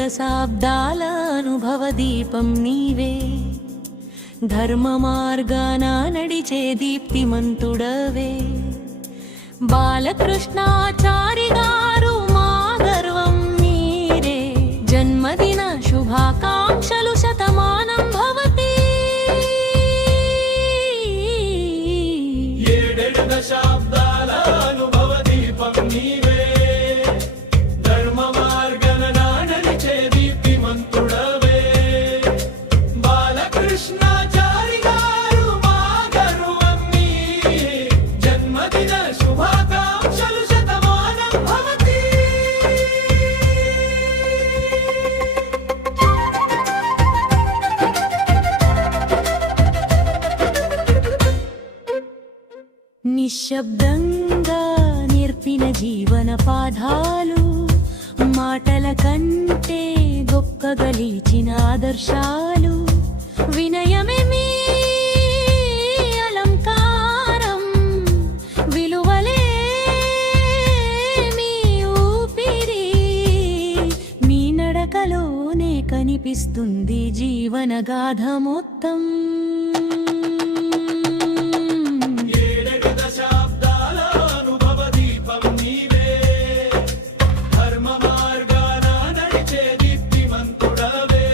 దశాబ్దాల అనుభవ దీపం నీవే, ధర్మ మార్గాన నడిచే దీప్తిమంతుడవే. బాలకృష్ణాచారి గారు మా గర్వం మీరే, జన్మదిన శుభాకాంక్షలు శతమానం భవతి. 7 దశాబ్దాల అనుభవ దీపం నీవే, ధర్మ మార్గన నడిచే దీప్తిమంతుడవే. బాలకృష్ణాచారి గారు మా గర్వం మీరే, జన్మదిన శుభాకాంక్షలు శతమానం భవతి. నిశ్శబ్దంగా నేర్పిన జీవన పాఠాలు, మాటల కంటే గొప్పగలిచిన ఆదర్శాలు. వినయమే మీ అలంకారం, విలువలే మీ ఊపిరి. మీ నడకలోనే కనిపిస్తుంది జీవన గాథ మొత్తం. 7 దశాబ్దాల అనుభవ దీపం నీవే, ధర్మ మార్గాన నడిచే దీప్తిమంతుడవే.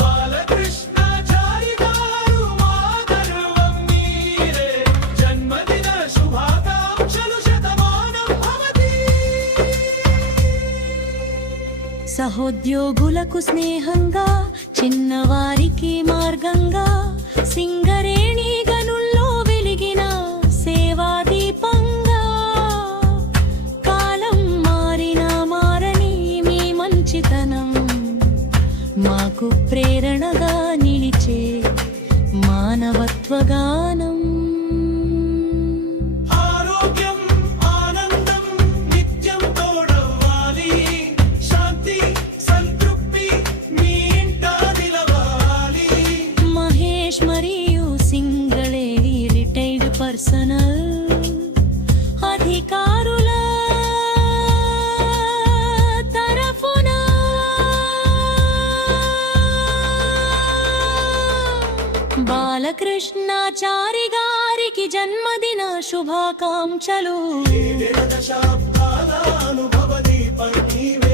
బాలకృష్ణాచారి గారు మా గర్వం మీరే, జన్మదిన శుభాకాంక్షలు శతమానం భవతి. సహోద్యోగులకు స్నేహంగా, చిన్నవారికి మార్గంగా, సింగరేణి గనుల్లో వెలిగిన సేవా దీపంగా. కాలం మారినా మారని మీ మంచితనం, మాకు ప్రేరణగా నిలిచే మానవత్వగానం. ఆరోగ్యం ఆనందం నిత్యం తోడవ్వాలి, శాంతి సంతృప్తి మీ ఇంట నిలవాలి. మహేష్ మరియు సింగళేరి రిటైర్డ్ పర్సనల్ అధికారుల తరఫున బాలకృష్ణాచారి గారికి జన్మదిన శుభాకాంక్షలు. 7 దశాబ్దాల అనుభవ దీపం నీవే.